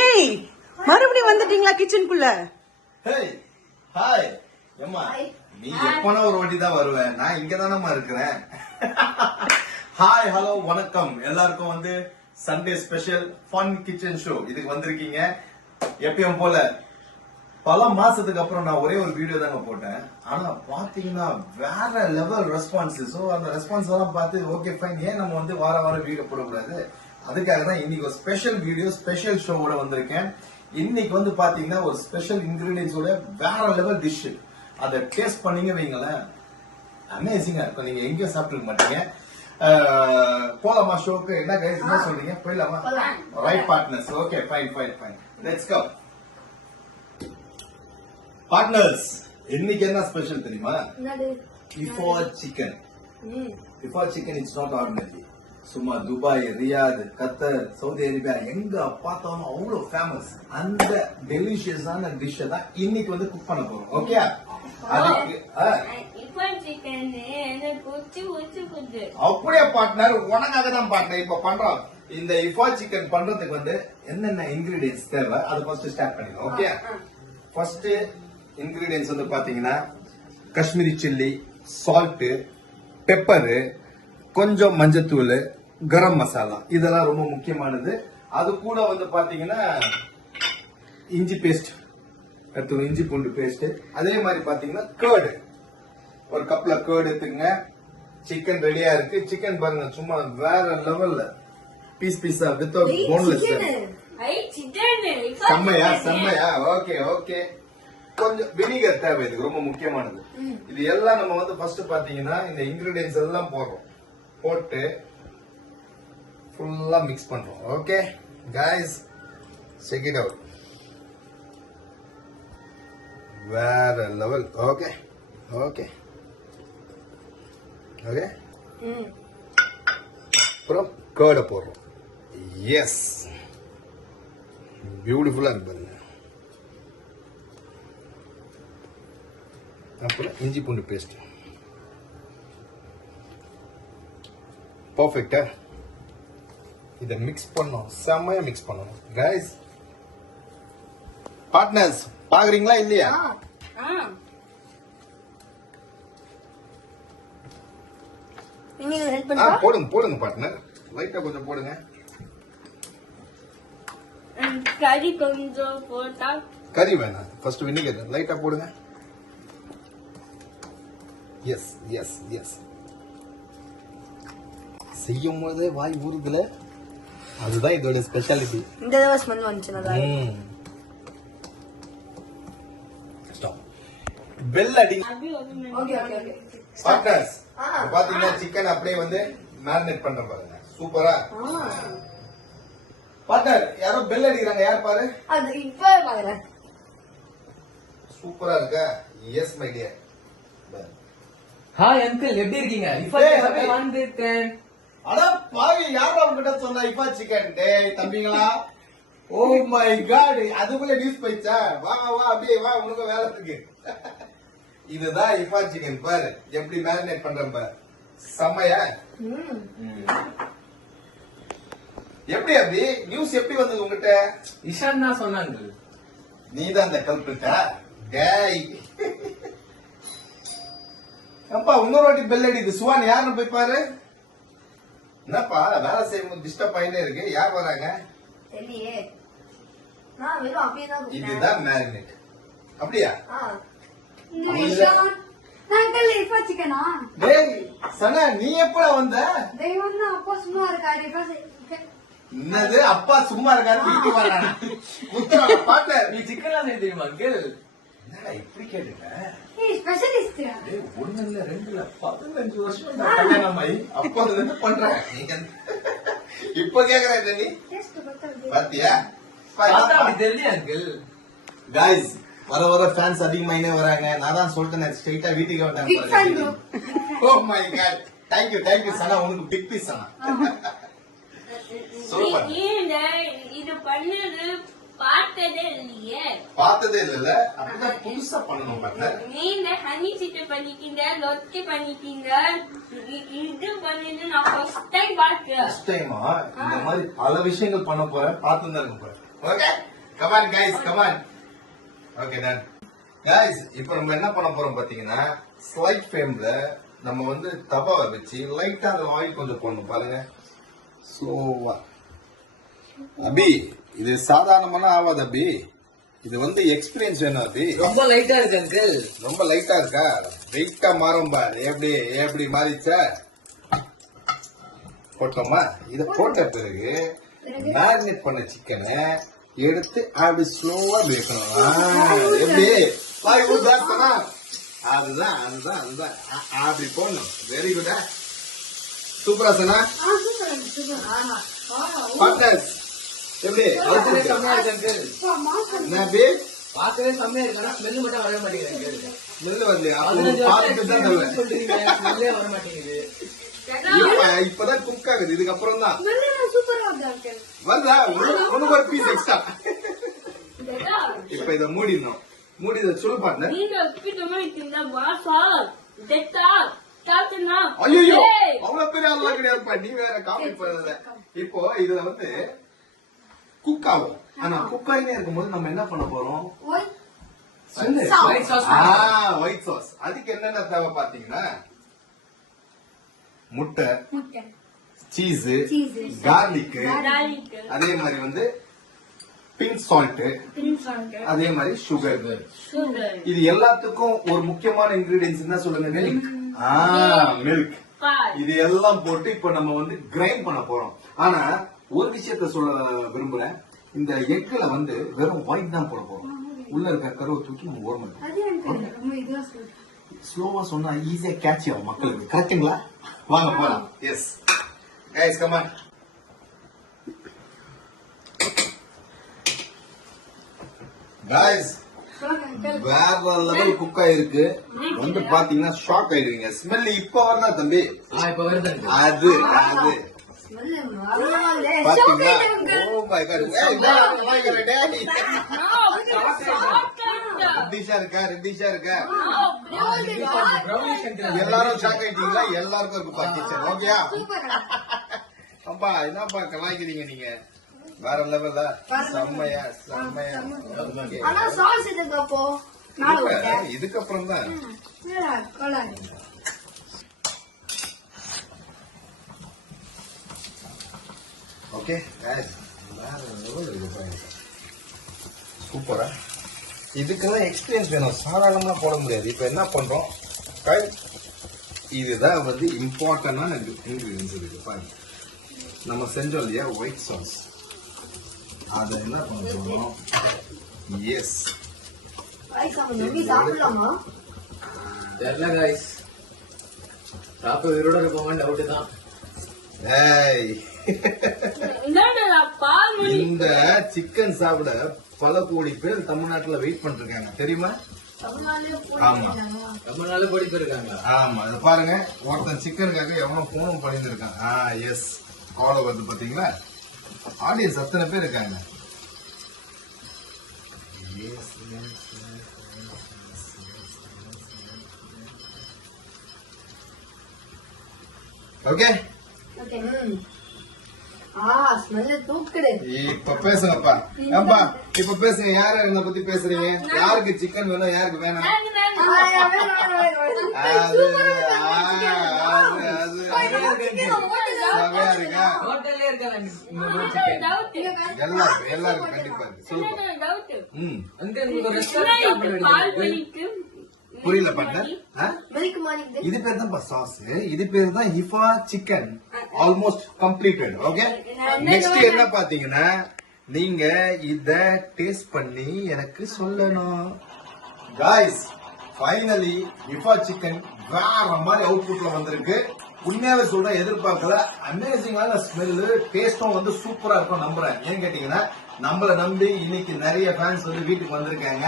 ஏய் மறுபடியும் வந்துட்டீங்களா கிச்சனுக்குள்ள? ஹேய் ஹாய் ஏம்மா நீ எப்பனா ஒரு வாட்டி தான் வருவேன், நான் இங்க தானம்மா இருக்கிறேன். ஹாய் ஹலோ வணக்கம் எல்லாருக்கும். வந்து Sunday special fun kitchen show இதுக்கு வந்திருக்கீங்க. எப்பயும் போல பல மாசத்துக்கு அப்புறம் நான் ஒரே ஒரு வீடியோ தாங்க போட்டேன். ஆனா பாத்தீங்கன்னா வேற லெவல் ரெஸ்பான்ஸ். சோ அந்த ரெஸ்பான்ஸ் எல்லாம் பார்த்து ஓகே ஃபைன், ஏன் நம்ம வந்து வார வாரம் வீடியோ போடக்கூடாது, அதுக்காக தான் இன்னைக்கு ஒரு ஸ்பெஷல் வீடியோ ஸ்பெஷல் ஷோவோட வந்திருக்கேன். இன்னைக்கு வந்து பாத்தீங்கன்னா ஒரு ஸ்பெஷல் இன்கிரீடியன்ஸோட வேற லெவல் டிஷ். அதை டேஸ்ட் பண்ணீங்க வைங்களேன், அமேசிங்கா இருக்கும். நீங்க எங்கேயும் சாப்பிட்டு மாட்டீங்க. போலாமா ஷோக்கு? என்ன கைஸ் என்ன சொல்றீங்க? போயிடலாமா? Right partners. Okay fine fine fine, let's go partners. இன்னைக்கு என்ன ஸ்பெஷல் தெரியுமா? இஃபா சிக்கன். இஃபா சிக்கன் இட்ஸ் நாட் ஆர்டினரி. சும்மா Dubai, Riyadh, Qatar, Saudi Arabia எங்க பார்த்தாலும் அவ்வளவு ஃபேமஸ். அந்த டெலிஷியஸான டிஷ் தான் இன்னைக்கு வந்து குக் பண்ண போறோம். ஓகே, அப்படியே பார்ட்னர் உனக்காக தான் பார்ட்னர் இப்ப பண்றோம். இந்த இஃபா சிக்கன் பண்றதுக்கு வந்து என்னென்ன இன்கிரீடியன்ஸ் தேவை அது ஃபர்ஸ்ட் ஸ்டார்ட் பண்ணிடலாம். ஓகே, ஃபர்ஸ்ட் இன்கிரீடியன்ஸ் வந்து பாத்தீங்கன்னா காஷ்மீரி சில்லி, சால்ட், பெப்பரு, கொஞ்சம் மஞ்சத்தூள், கரம் மசாலா, இதெல்லாம் ரொம்ப முக்கியமானது. அது கூட வந்து பாத்தீங்கன்னா இஞ்சி பேஸ்ட், இஞ்சி பூண்டு பேஸ்ட், அதே மாதிரி பாத்தீங்கன்னா கேர்டு, ஒரு கப்ல கேர்டு எடுத்துங்க. சிக்கன் ரெடியா இருக்கு. சிக்கன் பாருங்க சும்மா வேற லெவல்ல பீஸ் பீஸா வித்தவுட் போன்லெஸ். செம்மையா செம்மையா. ஓகே ஓகே, கொஞ்சம் வினிகர் தேவை, இதுக்கு ரொம்ப முக்கியமானது. இது எல்லாம் நம்ம வந்து ஃபர்ஸ்ட் பாத்தீங்கன்னா இந்த இன்கிரீடியன்ஸ் எல்லாம் போடுறோம், போட்டு ஃபுல்லா மிக்ஸ் பண்றோம். Okay guys, check it out. வேற லெவல். ஓகே ஓகே ஓகே, அப்புறம் கேர்ட போடுறோம். எஸ், பியூட்டிஃபுல்லா இருக்கு பாருங்க. அப்புறம் இஞ்சி பூண்டு பேஸ்ட். பர்ஃபெக்டா இதை மிக்ஸ் பண்ணணும், செம்மையா மிக்ஸ் பண்ணணும். கைஸ் பார்ட்னர்ஸ் பாக்குறீங்களா இல்லையா? போடுங்க போடுங்க பார்ட்னர், லைட்டா கொஞ்சம் போடுங்க. கறி கொஞ்சம் போட்டா, கறி வேணாம், ஃபர்ஸ்ட் வினிகர் லைட்டா போடுங்க. எஸ் எஸ் எஸ், செய்யும் போதே வாய் ஊறுதுல, அதுதான் இதோட ஸ்பெஷாலிட்டி. இந்த தடவை ஸ்மெல் வந்துச்சு நல்லா. பெல் அடி. ஓகே ஓகே ஓகே பார்ட்னர்ஸ் பாத்தீங்கன்னா சிக்கன் அப்படியே வந்து மேரினேட் பண்ற பாருங்க, சூப்பரா. பார்ட்னர் யாரோ பெல் அடிக்கிறாங்க, யார் பாரு? அது இப்ப பாக்குறேன். சூப்பரா இருக்கா? S my dear. Hi uncle, எப்படி இருக்கீங்க? வந்துட்டேன். அட பாவி, யாரோ உங்ககிட்ட சொன்னா இஃபா சிக்கன்? டேய் தம்பிங்களா, ஓ மை காட், அதுக்குள்ள நியூஸ் போயிச்சா? வா வா அப்படியே வா, உனக்கு வேலை இருக்கு. இதுதான் இஃபா சிக்கன், பாரு எப்படி மேரினேட் பண்றேன் பாரு, செம்மையா. எப்படி அப்படி நியூஸ் எப்படி வந்தது உங்ககிட்ட? இஷான் தான் சொன்னாங்க. நீதான் அந்த கல்பிட்டா? டேய் அப்பா, இன்னொரு வாட்டி பெல் அடிக்குது. சுவான் யாருன்னு போய் பாரு. என்னப்பா வேலை செய்யும் டிஸ்டர்ப் ஆயிட்டே இருக்கு, யார் வராங்க? இதுதான் மேரினேட். அப்படியா? டேய் சனா, நீ எப்படா வந்த? என்னது அப்பா சும்மா இருக்காரு, வீட்டுக்கு வரானா? உத்தரவு பாட்டு. நீ சிக்கன்லாம் செய்ய தெரியுமா அங்கிள்? என்னடா இப்படி கேட்டுட்ட? ஒண்ணு இல்ல ரெண்டு இல்ல 15 வருஷம் கல்யாணம் ஆகி அப்போதுல இருந்து பண்றேன். இப்ப கேக்குற நீ பாத்தியா? அப்படி தெரியல அங்கிள். கைஸ் வர வர ஃபேன்ஸ் அதிகமாயினே வராங்க. நான் தான் சொல்லிட்டேன் ஸ்ட்ரைட்டா வீட்டுக்கு வந்தேன். Oh my God, thank you thank you Sana, உனக்கு பிக் பீஸ் சனா. இது பண்ணது பார்த்ததே இல்லையே. பார்த்ததே இல்ல, அப்படிதான் புதுசா பண்ணணும் partner. நீங்க ஹனி சிக்கன் பண்ணிட்டீங்க, லொட்டி பண்ணிட்டீங்க, இது பண்ணிட்டு நான் ஃபர்ஸ்ட் டைம் பார்த்தேன். First time ஆ இந்த மாதிரி பல விஷயங்கள் பண்ண போறேன், பார்த்து தான் இருக்க போறேன். Okay, come on guys, come on. Okay done. guys, இப்போ நம்ம என்ன பண்ண போறோம் பாத்தீங்கன்னா, ஸ்லைட் ஃப்ளேம்ல நம்ம வந்து தவாவை வச்சு லைட்டா அந்த ஆயில் கொஞ்சம் போடணும் பாருங்க. ஸ்லோவா. அபி, இது சாதாரணமான ஆகாது அபி. இது வந்து எக்ஸ்பீரியன்ஸ் வேணும் அபி. ரொம்ப லைட்டா இருக்கு அங்கிள். ரொம்ப லைட்டா இருக்கா? வெயிட்டா மாறும் பாரு. எப்படி மாறிச்சா? போட்டோமா? இத போட்ட பிறகு மேரினேட் பண்ண சிக்கனை எடுத்து அப்படி ஸ்லோவா வைக்கணும். எப்படி வாய் ஊதாசனா? அதுதான் அப்படி போடணும். Very good. சூப்பரா சனா? பார்ட்னர்ஸ் எப்படி? பார்க்கவே செம்மையா இருக்கு அங்கிள். என்ன அபி? பார்க்கவே செம்மையா இருக்கு. ஆனா ஸ்மெல் மட்டும் வர மாட்டேங்குது அங்கிள். ஸ்மெல் வரலையா? 15 பார்த்துட்டு தான் தருவேன். சொல்றீங்க, ஸ்மெல்லே வர மாட்டேங்குது. இப்பதான் குக் ஆகுது. இதுக்கப்புறம் தான் சூப்பரா இருக்கு uncle. வருதா? உனக்கு ஒரு பீஸ் எக்ஸ்ட்ரா. இப்ப இத மூடிடணும். மூடி இத சுடு பாருங்க. நீங்க உப்பிட்டமா இருக்கீங்க பாசா. டெட்டா காத்துனா. ஐயோ, அவ்வளவு பெரிய ஆளெல்லாம் கிடையாதுப்பா. நீ வேற காப்பி பண்ணல. இப்போ இதுல வந்து குக் ஆகும். ஆனா குக் ஆகினே இருக்கும்போது நம்ம என்ன பண்ண போறோம்? சொல்லு. White sauce. White sauce. அதுக்கு என்னென்ன தேவை பாத்தீங்கன்னா, முட்டை, சீஸ், கார்லிக், டாலிக்கு. அதே மாதிரி வந்து பிங்க் சால்ட், அதே மாதிரி சுகர். சுகர். இது எல்லாத்துக்கும் ஒரு முக்கியமான இன்கிரீடியன்ஸ் என்ன சொல்லுங்க? மில்க். மில்க். பால். இது எல்லாம் போட்டு இப்ப நம்ம வந்து கிரைண்ட் பண்ண போறோம். ஆனா ஒரு விஷயத்த சொல்ல விரும்புறேன். இந்த எக்ல வந்து வெறும் ஒயிட் தான் போட போறோம். உள்ள இருக்க கருவை தூக்கி நம்ம ஓரமா ஸ்லோவா சொன்னா ஈஸியா கேட்ச் ஆகும் மக்களுக்கு. கரெக்டுங்களா? வாங்க போலாம். S guys, come on. Guys, வேற லெவல் குக் ஆயிருக்கு. வந்து பாத்தீங்கன்னா ஷாக் ஆயிடுவீங்க. ஸ்மெல் இப்ப வரதா தம்பி? இப்ப வருது அங்கிள். அது பாத்தீங்களா? ஓ மை காட். ரெட்டிஷா இருக்கா? Brownish uncle. எல்லாரும் ஷாக் ஆயிட்டீங்களா? எல்லாருக்கும் இருக்குப்பா கிச்சன். ஓகேயா? அப்பா என்னப்பா கலாய்க்கிறீங்க நீங்க? வேற லெவல்ல செம்மையா. Okay. ஆனா சாஸ் இதுக்கு அப்போ நாளை விட்டேன். இதுக்கப்புறம் தான் ஓகே. சூப்பரா. இதுக்கெல்லாம் எக்ஸ்பீரியன்ஸ் வேணும், சாதாரணமா போட முடியாது. இப்ப என்ன பண்றோம்? இதுதான் வந்து இம்பார்ட்டன்டான இன்கிரீடியன்ஸ் இருக்கு பாருங்க. நம்ம செஞ்சோம் இல்லையா ஒயிட் சாஸ், அதை என்ன பண்றோம்? எஸ், சாப்பிடலாமா? தெரியல guys. சாப்பிட உயிரோட இருப்போமா டவுட் தான். ஏய், என்னடா பால் மணி. இந்த சிக்கன் சாப்பிட பல கோடி பேர் தமிழ்நாட்டுல வெயிட் பண்ணிருக்காங்க தெரியுமா? ஆமா ரொம்ப நாள் போடி போயிருக்காங்க. ஆமா, இது பாருங்க, ஒருத்தன் சிக்கனுக்காக எவ்வளவு போனும் பண்ணிருக்கான். எஸ், கால வருது பாத்தீங்களா? ஆடியன்ஸ் அத்தனை பேர் இருக்காங்க. ஓகே, ஸ்மெல் தூக்குது. இப்ப பேசுங்கப்பா. ஏப்பா இப்ப பேசுங்க. யார என்ன பத்தி பேசுறீங்க? யாருக்கு சிக்கன் வேணும், யாருக்கு வேணாம்? அது செமையா இருக்கா? ஹோட்டல்லே இருக்காங்க. எல்லாருக்கும் கண்டிப்பா இருக்கு. சொல்லுங்க. அங்க நீங்க ஒரு ரெஸ்டாரன்ட் ஸ்டார்ட் பண்ணிடுங்க. புரியல பண்ண. மில்க் மாறிக்குது. இது பேர் தான் சாஸ். இது பேர் தான் ஹிஃபா chicken. Almost completed. Okay, next என்ன பாத்தீங்கன்னா, நீங்க இத டேஸ்ட் பண்ணி எனக்கு சொல்லணும். காய்ஸ், ஃபைனலி ஹிஃபா சிக்கன் வேற மாதிரி அவுட்புட்ல வந்திருக்கு. உண்மையாவே சொல்றேன், எதிர்பார்க்கல. அமேசிங்கான ஸ்மெல்லு, டேஸ்டும் வந்து சூப்பரா இருக்கும் நம்புறேன். ஏன் கேட்டீங்கன்னா, நம்மள நம்பி இன்னைக்கு நிறைய ஃபேன்ஸ் வந்து வீட்டுக்கு வந்திருக்காங்க.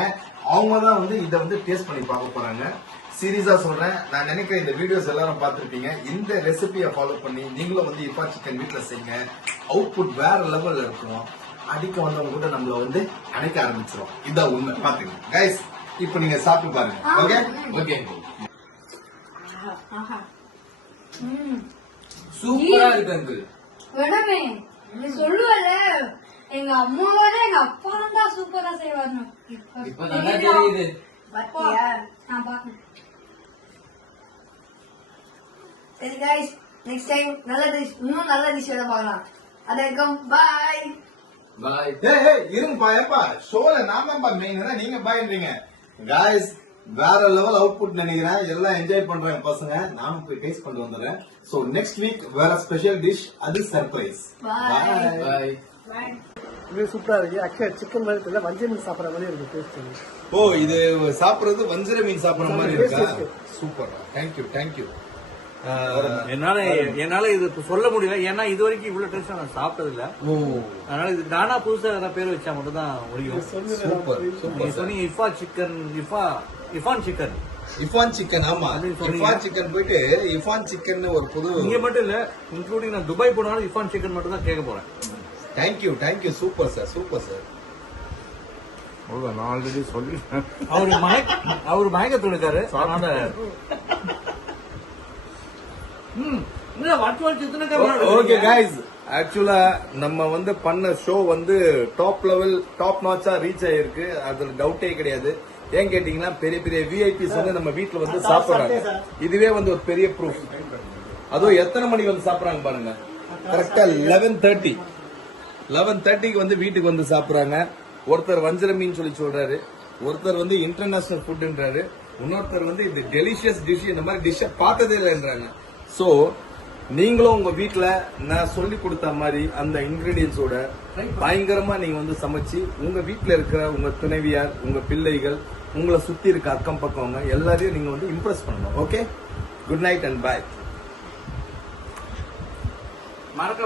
அவங்க தான் வந்து இதை வந்து டேஸ்ட் பண்ணி பார்க்க போறாங்க. சீரியஸா சொல்றேன், நான் நினைக்கிறேன் இந்த வீடியோஸ் எல்லாரும் பார்த்திருப்பீங்க. இந்த ரெசிபியை ஃபாலோ பண்ணி நீங்களும் வந்து ஹிஃபா சிக்கன் வீட்டுல செய்யுங்க. அவுட்புட் வேற லெவல்ல இருக்கும். அடிக்க வந்தவங்க கூட நம்மள வந்து அணைக்க ஆரம்பிச்சிரும். இதான் உண்மை. பாத்துங்க கைஸ், இப்போ நீங்க சாப்பிட்டு பாருங்க. ஓகே ஓகே ஆஹா. சூப்பரா இருக்கு அங்கிள். வேணாமே நீ சொல்லுவல எங்க அம்மாவோட எங்க அப்பா தான் சூப்பரா செய்வாங்க. இப்பதான் தெரியுது. பாத்தியா? நான் பாக்கணும். சரி guys, next time நல்ல டிஷ், இன்னும் நல்ல டிஷ்ஷோட பார்க்கலாம். அது வரைக்கும் bye. பாய். ஏய் இருங்கப்பா, ஏப்பா ஷோல நான் தான் மெயின், நீங்க பாய்ன்றீங்க. காய்ஸ் வேற லெவல் அவுட்புட் நினைக்கிறேன். எல்லாம் என்ஜாய் பண்றாங்க பசங்க. நானும் போய் டேஸ்ட் பண்ணிட்டு வந்துடுறேன். சோ நெக்ஸ்ட் வீக் வேற ஸ்பெஷல் டிஷ், அது சர்ப்ரைஸ். Bye. பாய். இது சூப்பரா இருக்கு. அக்கா சிக்கன் மாதிரி தெரியல, வஞ்சர மீன் சாப்பிடுற மாதிரி இருக்கு டேஸ்ட். ஓ, இது சாப்பிடுறது வஞ்சர மீன் சாப்பிடுற மாதிரி இருக்கா? Super, thank you. என்னால இது சொல்ல முடியல. ஏன்னா இது வரைக்கும் இவ்வளவு டேஸ்ட் நான் சாப்பிட்டது இல்ல. ஓ அதனால இது நானா புதுசா ஏதாவது பேர் வச்சா மட்டும் தான் முடியும். சூப்பர் நீங்க சொன்னீங்க இஃபான் சிக்கன். இஃபான் சிக்கன். ஆமா, அப்படின்னு சொன்னீங்க. இஃபான் சிக்கன் போயிட்டு இஃபான் சிக்கன் ஒரு புது. இங்க மட்டும் இல்ல, இன்க்ளூடிங் நான் துபாய் போனாலும் இஃபான் சிக்கன் மட்டும் தான் கேட்க போறேன். தேங்க்யூ. Super sir. நான் ஆல்ரெடி சொல்லிட்டேன். அவரு மயக்கத்துல இருக்காரு. அதனால ஓகே கைஸ், ஆக்சுவலா நம்ம வந்து பண்ண ஷோ வந்து டாப் நாச்சா ரீச் ஆயிருக்கு. அதுல டவுட்டே கிடையாது. ஏன் கேட்டீங்கன்னா பெரிய பெரிய விஐபிஸ் வந்து நம்ம வீட்டுல வந்து சாப்பிடுறாங்க. இதுவே வந்து ஒரு பெரிய ப்ரூஃப். அதுவும் எத்தனை மணிக்கு வந்து சாப்பிடுறாங்க பாருங்க. கரெக்டா 11:30க்கு வந்து வீட்டுக்கு வந்து சாப்பிடுறாங்க. ஒருத்தர் வஞ்சர மீன் சொல்றாரு, ஒருத்தர் வந்து இன்டர்நேஷனல் ஃபுட்ன்றாரு, இன்னொருத்தர் வந்து இது டெலிஷியஸ் டிஷ், இந்த மாதிரி டிஷ்ஷை பார்த்ததே இல்லைன்றாங்க. சோ நீங்களும் உங்க வீட்டுல நான் சொல்லி கொடுத்த மாதிரி அந்த இன்கிரீடியன்ஸோட பயங்கரமா நீங்க வந்து சமைச்சு உங்க வீட்டுல இருக்கிற உங்க துணைவியார், உங்க பிள்ளைகள், உங்களை சுத்தி இருக்க அக்கம் பக்கவங்க எல்லாரையும் நீங்க வந்து இம்ப்ரெஸ் பண்ணணும். ஓகே, குட் நைட் அண்ட் பாய். மறக்க